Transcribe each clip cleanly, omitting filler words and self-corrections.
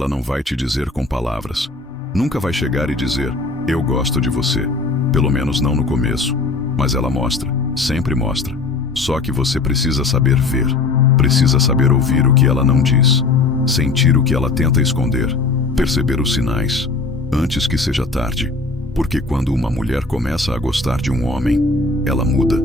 Ela não vai te dizer com palavras. Nunca vai chegar e dizer, eu gosto de você. Pelo menos não no começo. Mas ela mostra, sempre mostra. Só que você precisa saber ver. Precisa saber ouvir o que ela não diz. Sentir o que ela tenta esconder. Perceber os sinais. Antes que seja tarde. Porque quando uma mulher começa a gostar de um homem, ela muda.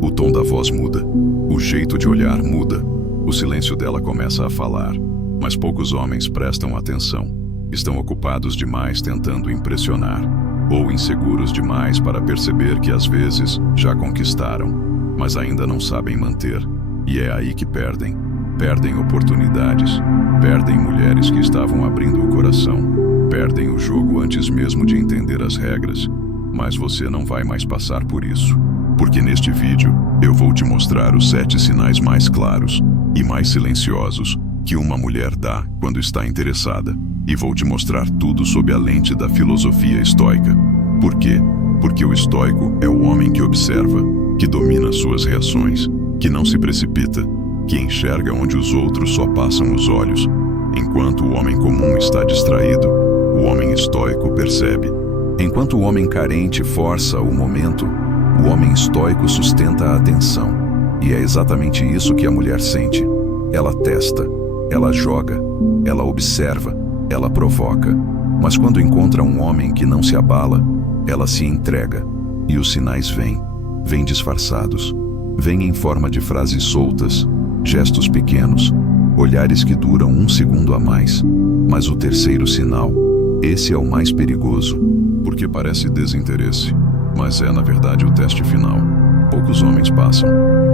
O tom da voz muda. O jeito de olhar muda. O silêncio dela começa a falar. Mas poucos homens prestam atenção. Estão ocupados demais tentando impressionar. Ou inseguros demais para perceber que às vezes já conquistaram, mas ainda não sabem manter. E é aí que perdem. Perdem oportunidades. Perdem mulheres que estavam abrindo o coração. Perdem o jogo antes mesmo de entender as regras. Mas você não vai mais passar por isso. Porque neste vídeo, eu vou te mostrar os 7 sinais mais claros e mais silenciosos que uma mulher dá quando está interessada. E vou te mostrar tudo sob a lente da filosofia estoica. Por quê? Porque o estoico é o homem que observa, que domina suas reações, que não se precipita, que enxerga onde os outros só passam os olhos. Enquanto o homem comum está distraído, o homem estoico percebe. Enquanto o homem carente força o momento, o homem estoico sustenta a atenção. E é exatamente isso que a mulher sente. Ela testa, ela joga, ela observa, ela provoca. Mas quando encontra um homem que não se abala, ela se entrega. E os sinais vêm disfarçados. Vêm em forma de frases soltas, gestos pequenos, olhares que duram um segundo a mais. Mas o terceiro sinal, esse é o mais perigoso, porque parece desinteresse, mas é na verdade o teste final. Poucos homens passam,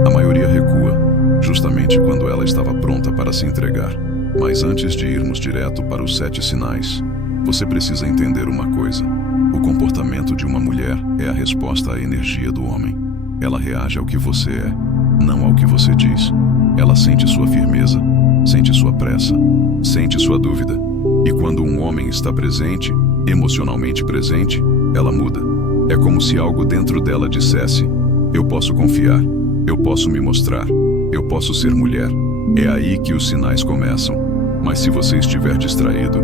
a maioria recua, justamente quando ela estava pronta para se entregar. Mas antes de irmos direto para os 7 sinais, você precisa entender uma coisa. O comportamento de uma mulher é a resposta à energia do homem. Ela reage ao que você é, não ao que você diz. Ela sente sua firmeza, sente sua pressa, sente sua dúvida. E quando um homem está presente, emocionalmente presente, ela muda. É como se algo dentro dela dissesse, eu posso confiar, eu posso me mostrar, eu posso ser mulher. É aí que os sinais começam. Mas se você estiver distraído,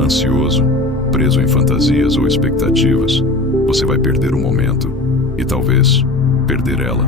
ansioso, preso em fantasias ou expectativas, você vai perder o momento e talvez perder ela.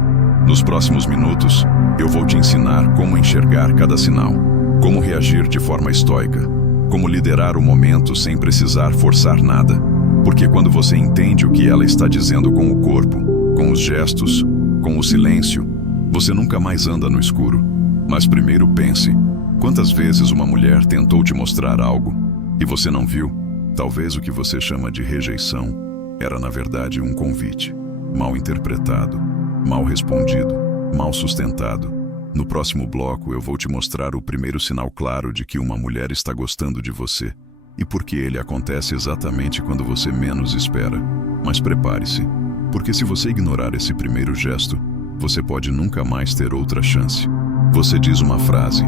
Nos próximos minutos, eu vou te ensinar como enxergar cada sinal, como reagir de forma estoica, como liderar o momento sem precisar forçar nada. Porque quando você entende o que ela está dizendo com o corpo, com os gestos, com o silêncio, você nunca mais anda no escuro. Mas primeiro pense, quantas vezes uma mulher tentou te mostrar algo e você não viu? Talvez o que você chama de rejeição era na verdade um convite, mal interpretado, mal respondido, mal sustentado. No próximo bloco eu vou te mostrar o primeiro sinal claro de que uma mulher está gostando de você e por que ele acontece exatamente quando você menos espera. Mas prepare-se, porque se você ignorar esse primeiro gesto, você pode nunca mais ter outra chance. Você diz uma frase,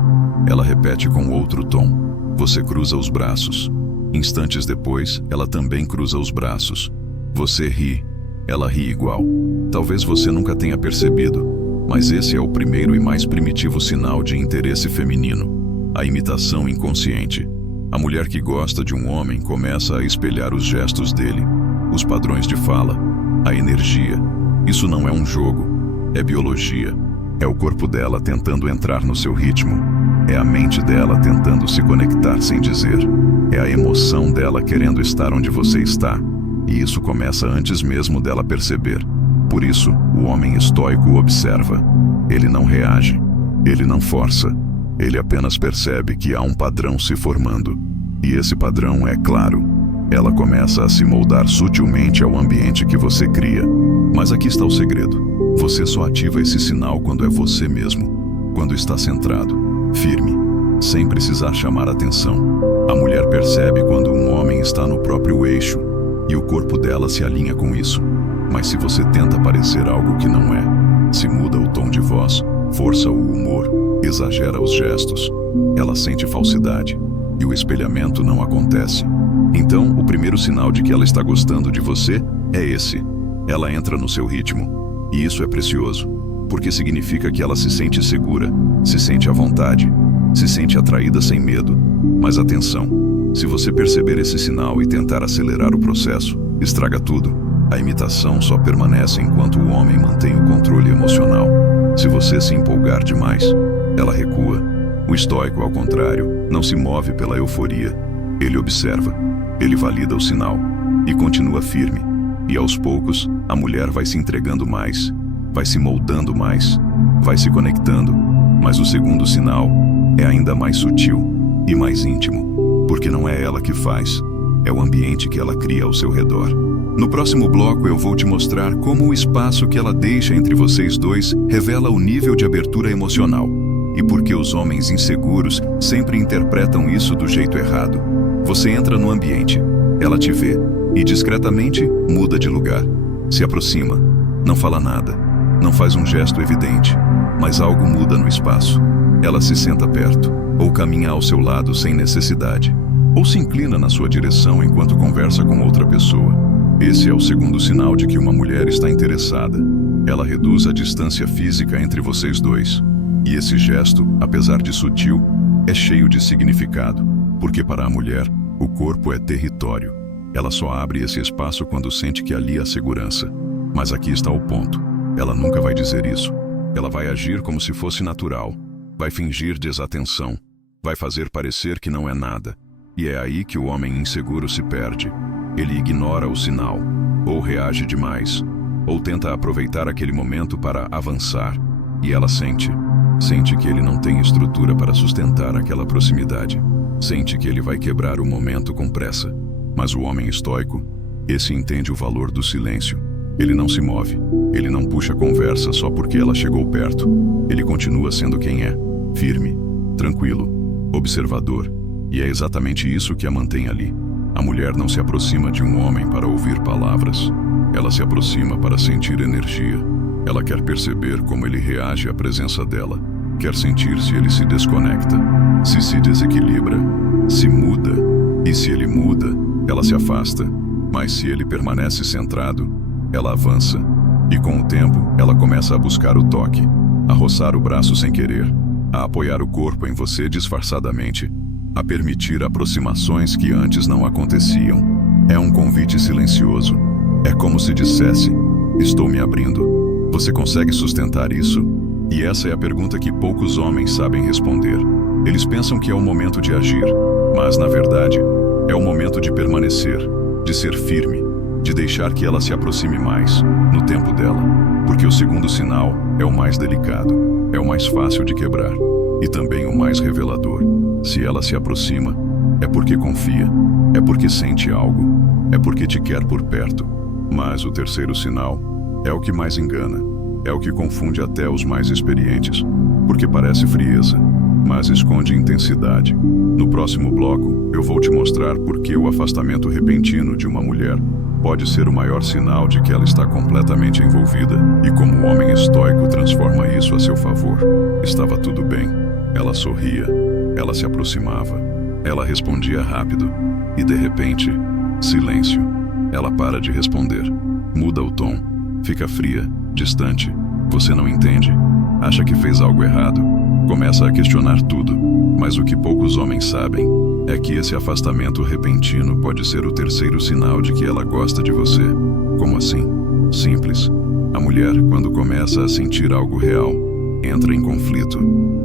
ela repete com outro tom. Você cruza os braços. Instantes depois, ela também cruza os braços. Você ri, ela ri igual. Talvez você nunca tenha percebido, mas esse é o primeiro e mais primitivo sinal de interesse feminino, a imitação inconsciente. A mulher que gosta de um homem começa a espelhar os gestos dele, os padrões de fala, a energia. Isso não é um jogo, é biologia. É o corpo dela tentando entrar no seu ritmo. É a mente dela tentando se conectar sem dizer. É a emoção dela querendo estar onde você está. E isso começa antes mesmo dela perceber. Por isso, o homem estoico observa. Ele não reage. Ele não força. Ele apenas percebe que há um padrão se formando. E esse padrão é claro. Ela começa a se moldar sutilmente ao ambiente que você cria. Mas aqui está o segredo. Você só ativa esse sinal quando é você mesmo. Quando está centrado, firme, sem precisar chamar atenção. A mulher percebe quando um homem está no próprio eixo. E o corpo dela se alinha com isso. Mas se você tenta parecer algo que não é, se muda o tom de voz, força o humor, exagera os gestos, ela sente falsidade e o espelhamento não acontece. Então, o primeiro sinal de que ela está gostando de você é esse. Ela entra no seu ritmo. E isso é precioso, porque significa que ela se sente segura, se sente à vontade, se sente atraída sem medo. Mas atenção, Se você perceber esse sinal e tentar acelerar o processo, estraga tudo. A imitação só permanece enquanto o homem mantém o controle emocional. Se você se empolgar demais, ela recua. O estoico, ao contrário, não se move pela euforia. Ele observa, ele valida o sinal e continua firme. E aos poucos, a mulher vai se entregando mais, vai se moldando mais, vai se conectando. Mas o segundo sinal é ainda mais sutil e mais íntimo, porque não é ela que faz, é o ambiente que ela cria ao seu redor. No próximo bloco eu vou te mostrar como o espaço que ela deixa entre vocês dois revela o nível de abertura emocional e por que os homens inseguros sempre interpretam isso do jeito errado. Você entra no ambiente, ela te vê e discretamente muda de lugar. Se aproxima, não fala nada, não faz um gesto evidente, mas algo muda no espaço. Ela se senta perto, ou caminha ao seu lado sem necessidade, ou se inclina na sua direção enquanto conversa com outra pessoa. Esse é o segundo sinal de que uma mulher está interessada. Ela reduz a distância física entre vocês dois. E esse gesto, apesar de sutil, é cheio de significado, porque para a mulher, o corpo é território. Ela só abre esse espaço quando sente que ali há segurança. Mas aqui está o ponto. Ela nunca vai dizer isso. Ela vai agir como se fosse natural. Vai fingir desatenção. Vai fazer parecer que não é nada. E é aí que o homem inseguro se perde. Ele ignora o sinal, ou reage demais, ou tenta aproveitar aquele momento para avançar. E ela sente que ele não tem estrutura para sustentar aquela proximidade. Sente que ele vai quebrar o momento com pressa. Mas o homem estoico, esse entende o valor do silêncio. Ele não se move, ele não puxa a conversa só porque ela chegou perto. Ele continua sendo quem é, firme, tranquilo, observador. E é exatamente isso que a mantém ali. A mulher não se aproxima de um homem para ouvir palavras. Ela se aproxima para sentir energia. Ela quer perceber como ele reage à presença dela. Quer sentir se ele se desconecta, se desequilibra, se muda. E se ele muda, ela se afasta. Mas se ele permanece centrado, ela avança. E com o tempo, ela começa a buscar o toque, a roçar o braço sem querer, a apoiar o corpo em você disfarçadamente, a permitir aproximações que antes não aconteciam. É um convite silencioso. É como se dissesse: estou me abrindo. Você consegue sustentar isso? E essa é a pergunta que poucos homens sabem responder. Eles pensam que é o momento de agir, mas na verdade, é o momento de permanecer, de ser firme, de deixar que ela se aproxime mais, no tempo dela. Porque o segundo sinal é o mais delicado, é o mais fácil de quebrar, e também o mais revelador. Se ela se aproxima, é porque confia, é porque sente algo, é porque te quer por perto. Mas o terceiro sinal é o que mais engana, é o que confunde até os mais experientes, porque parece frieza, mas esconde intensidade. No próximo bloco, eu vou te mostrar por que o afastamento repentino de uma mulher pode ser o maior sinal de que ela está completamente envolvida e como o homem estoico transforma isso a seu favor. Estava tudo bem, ela sorria, ela se aproximava, ela respondia rápido e de repente, silêncio. Ela para de responder, muda o tom, fica fria, distante. Você não entende, acha que fez algo errado, começa a questionar tudo. Mas o que poucos homens sabem é que esse afastamento repentino pode ser o terceiro sinal de que ela gosta de você. Como assim? Simples. A mulher, quando começa a sentir algo real, entra em conflito.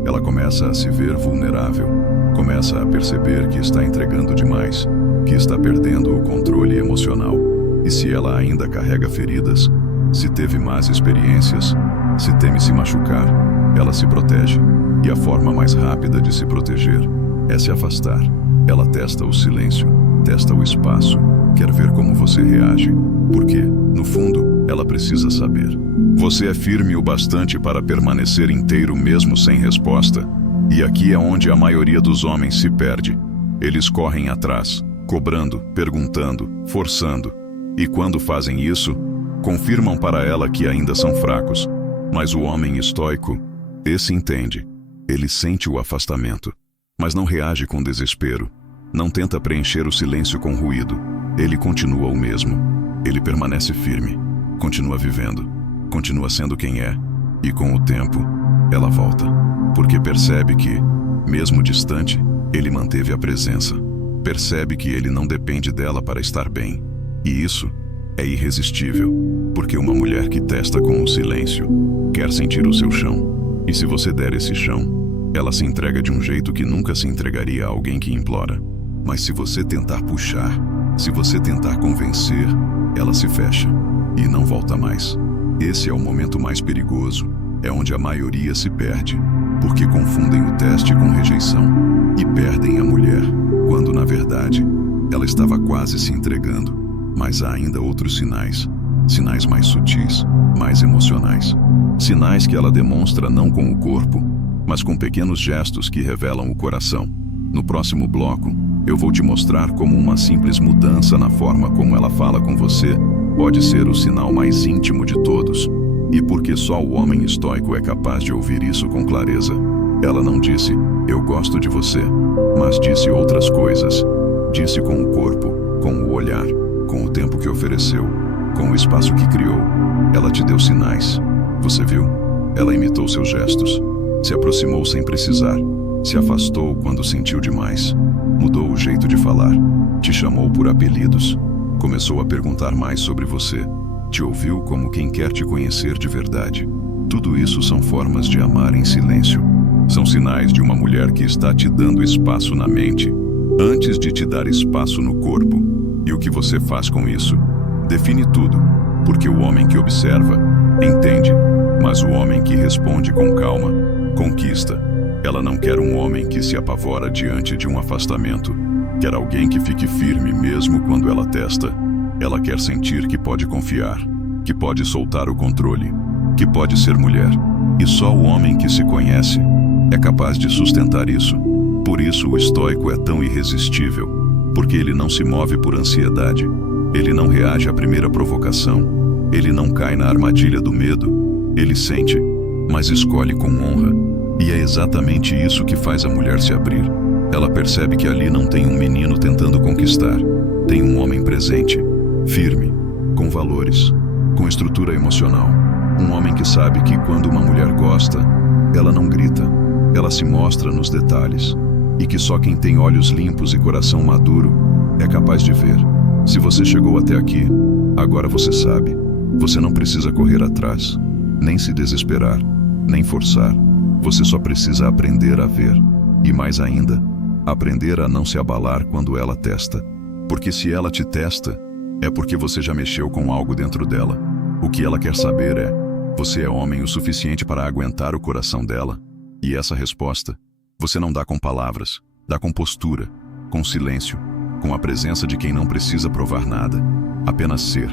Ela começa a se ver vulnerável, começa a perceber que está entregando demais, que está perdendo o controle emocional. E se ela ainda carrega feridas, se teve más experiências, se teme se machucar, ela se protege. E a forma mais rápida de se proteger é se afastar. Ela testa o silêncio, testa o espaço, quer ver como você reage. Porque, no fundo, ela precisa saber. Você é firme o bastante para permanecer inteiro mesmo sem resposta. E aqui é onde a maioria dos homens se perde. Eles correm atrás, cobrando, perguntando, forçando. E quando fazem isso, confirmam para ela que ainda são fracos. Mas o homem estoico, esse entende. Ele sente o afastamento, mas não reage com desespero. Não tenta preencher o silêncio com ruído. Ele continua o mesmo. Ele permanece firme, continua vivendo, continua sendo quem é. E com o tempo, ela volta. Porque percebe que, mesmo distante, ele manteve a presença. percebe que ele não depende dela para estar bem. E isso é irresistível, porque uma mulher que testa com o silêncio quer sentir o seu chão. E se você der esse chão, ela se entrega de um jeito que nunca se entregaria a alguém que implora. Mas se você tentar puxar, se você tentar convencer, ela se fecha e não volta mais. Esse é o momento mais perigoso, é onde a maioria se perde, porque confundem o teste com rejeição e perdem a mulher, quando na verdade ela estava quase se entregando. Mas há ainda outros sinais, sinais mais sutis, mais emocionais. Sinais que ela demonstra não com o corpo, mas com pequenos gestos que revelam o coração. No próximo bloco, eu vou te mostrar como uma simples mudança na forma como ela fala com você pode ser o sinal mais íntimo de todos. E porque só o homem estoico é capaz de ouvir isso com clareza. Ela não disse, eu gosto de você, mas disse outras coisas. Disse com o corpo, com o olhar, com o tempo que ofereceu, com o espaço que criou. Ela te deu sinais. Você viu? Ela imitou seus gestos. Se aproximou sem precisar. Se afastou quando sentiu demais. Mudou o jeito de falar. Te chamou por apelidos. Começou a perguntar mais sobre você. Te ouviu como quem quer te conhecer de verdade. Tudo isso são formas de amar em silêncio. São sinais de uma mulher que está te dando espaço na mente, antes de te dar espaço no corpo. E o que você faz com isso define tudo, porque o homem que observa, entende, mas o homem que responde com calma, conquista. Ela não quer um homem que se apavora diante de um afastamento. Quer alguém que fique firme mesmo quando ela testa. Ela quer sentir que pode confiar, que pode soltar o controle, que pode ser mulher. E só o homem que se conhece é capaz de sustentar isso. Por isso o estoico é tão irresistível, porque ele não se move por ansiedade. Ele não reage à primeira provocação. Ele não cai na armadilha do medo. Ele sente, mas escolhe com honra. E é exatamente isso que faz a mulher se abrir. Ela percebe que ali não tem um menino tentando conquistar. Tem um homem presente, firme, com valores, com estrutura emocional. Um homem que sabe que quando uma mulher gosta, ela não grita, ela se mostra nos detalhes. E que só quem tem olhos limpos e coração maduro é capaz de ver. Se você chegou até aqui, agora você sabe. Você não precisa correr atrás, nem se desesperar, nem forçar. Você só precisa aprender a ver. E mais ainda, aprender a não se abalar quando ela testa. Porque se ela te testa, é porque você já mexeu com algo dentro dela. O que ela quer saber é, você é homem o suficiente para aguentar o coração dela? E essa resposta, você não dá com palavras, dá com postura, com silêncio, com a presença de quem não precisa provar nada, apenas ser.